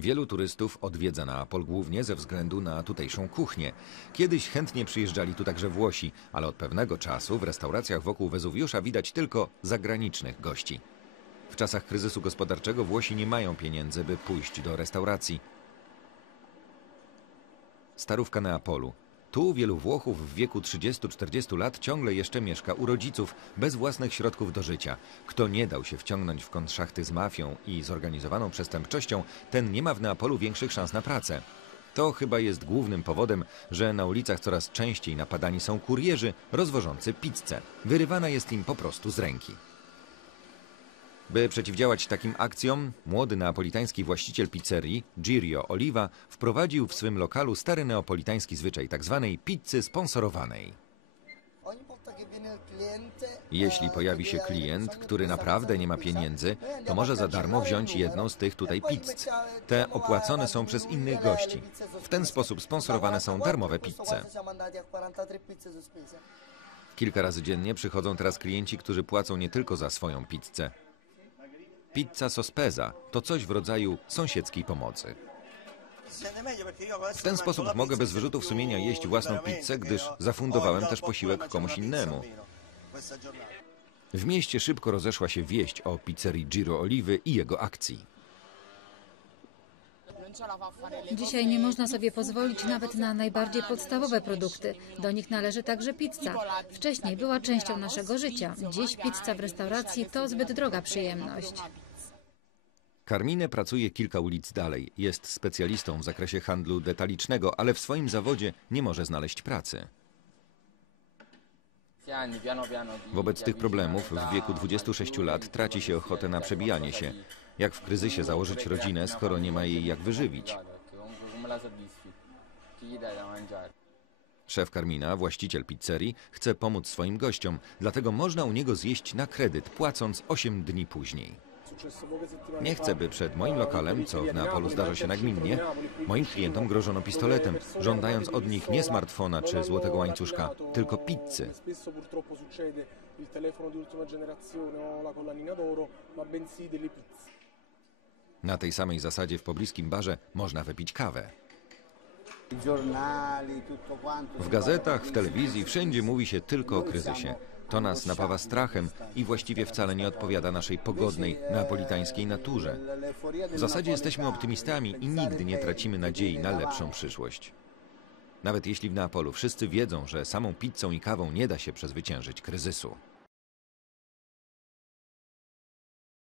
Wielu turystów odwiedza Neapol głównie ze względu na tutejszą kuchnię. Kiedyś chętnie przyjeżdżali tu także Włosi, ale od pewnego czasu w restauracjach wokół Wezuwiusza widać tylko zagranicznych gości. W czasach kryzysu gospodarczego Włosi nie mają pieniędzy, by pójść do restauracji. Starówka Neapolu. Tu wielu Włochów w wieku 30-40 lat ciągle jeszcze mieszka u rodziców, bez własnych środków do życia. Kto nie dał się wciągnąć w kąt szachty z mafią i zorganizowaną przestępczością, ten nie ma w Neapolu większych szans na pracę. To chyba jest głównym powodem, że na ulicach coraz częściej napadani są kurierzy rozwożący pizzę. Wyrywana jest im po prostu z ręki. By przeciwdziałać takim akcjom, młody neapolitański właściciel pizzerii, Girio Oliva, wprowadził w swym lokalu stary neapolitański zwyczaj tzw. pizzy sponsorowanej. Jeśli pojawi się klient, który naprawdę nie ma pieniędzy, to może za darmo wziąć jedną z tych tutaj pizz. Te opłacone są przez innych gości. W ten sposób sponsorowane są darmowe pizze. Kilka razy dziennie przychodzą teraz klienci, którzy płacą nie tylko za swoją pizzę. Pizza sospesa to coś w rodzaju sąsiedzkiej pomocy. W ten sposób mogę bez wyrzutów sumienia jeść własną pizzę, gdyż zafundowałem też posiłek komuś innemu. W mieście szybko rozeszła się wieść o pizzerii Giro Oliwy i jego akcji. Dzisiaj nie można sobie pozwolić nawet na najbardziej podstawowe produkty. Do nich należy także pizza. Wcześniej była częścią naszego życia. Dziś pizza w restauracji to zbyt droga przyjemność. Carmine pracuje kilka ulic dalej. Jest specjalistą w zakresie handlu detalicznego, ale w swoim zawodzie nie może znaleźć pracy. Wobec tych problemów w wieku 26 lat traci się ochotę na przebijanie się. Jak w kryzysie założyć rodzinę, skoro nie ma jej jak wyżywić? Szef Carmina, właściciel pizzerii, chce pomóc swoim gościom, dlatego można u niego zjeść na kredyt, płacąc 8 dni później. Nie chcę, by przed moim lokalem, co w Neapolu zdarza się nagminnie, moim klientom grożono pistoletem, żądając od nich nie smartfona czy złotego łańcuszka, tylko pizzy. Il telefono di ultima generazione o la collanina d'oro, ma bensì delle pizze. Na tej samej zasadzie w pobliskim barze można wypić kawę. W gazetach, w telewizji, wszędzie mówi się tylko o kryzysie. To nas napawa strachem i właściwie wcale nie odpowiada naszej pogodnej, neapolitańskiej naturze. W zasadzie jesteśmy optymistami i nigdy nie tracimy nadziei na lepszą przyszłość. Nawet jeśli w Neapolu wszyscy wiedzą, że samą pizzą i kawą nie da się przezwyciężyć kryzysu.